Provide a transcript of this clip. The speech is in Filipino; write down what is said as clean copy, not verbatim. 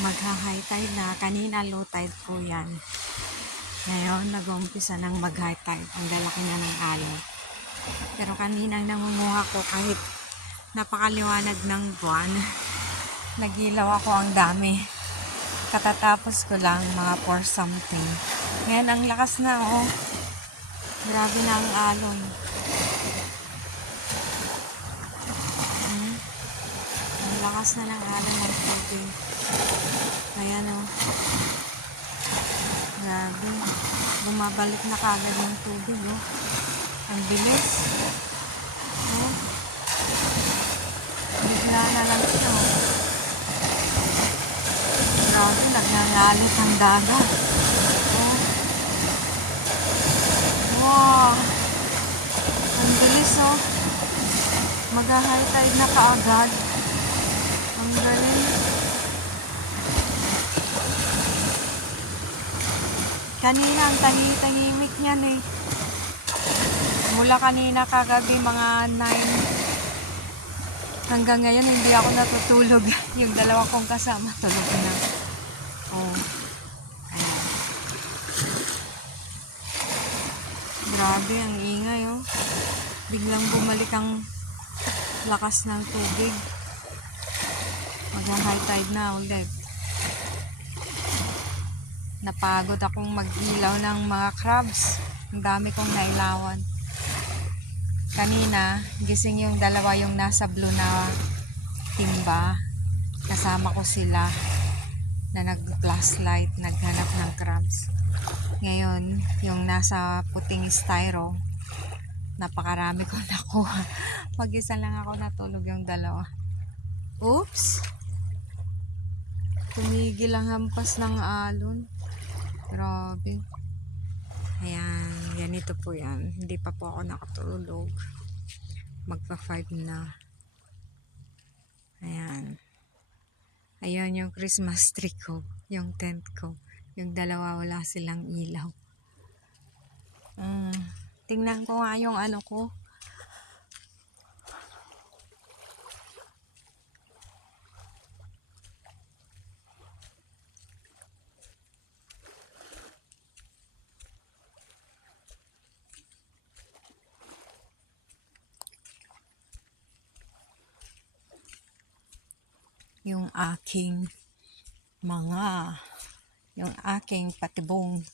Magha-high tide na. Kanina low tide po yan. Ngayon, nag-uumpisa ng mag-high tide. Ang lalaki na ng alon. Pero kanina nangunguha ko kahit napakaliwanag ng buwan. Nagilaw ako ang dami. Katatapos ko lang mga 4 something. Ngayon, ang lakas na oh. Grabe na ang alon. Ang lakas na ng alon ng tubig. Ayan oh. Grabe. Bumabalik na kagad yung tubig oh. Ang bilis. Oh. Bigla na lang siya oh. Grabe, nagngangalit ang dagat. Oh. Wow. Ang bilis oh. Mag-high tide na kaagad. Ang galing. Kanina ang tahimik niyan eh. Mula kanina kagabi mga 9 hanggang ngayon hindi ako natutulog. Yung dalawa kong kasama tulog na. Oh. Ayan. Grabe ang ingay oh. Biglang bumalik ang lakas ng tubig. Mag-high tide na ulit. Napagod akong mag-ilaw ng mga crabs. Ang dami kong nailawan. Kanina, gising yung dalawa yung nasa blue na timba. Kasama ko sila na nag-flashlight, naghanap ng crabs. Ngayon, yung nasa puting styro, napakarami ko nakuha. Mag-isa lang ako natulog yung dalawa. Oops! Tumigil ang hampas ng alon. Grabe. Ayan, ganito po yan. Hindi pa po ako nakatulog. Magpa 5 na. Ayan. Ayan yung Christmas tree ko. Yung tent ko. Yung dalawa wala silang ilaw. Tingnan ko nga yung ano ko. Yung aking patibong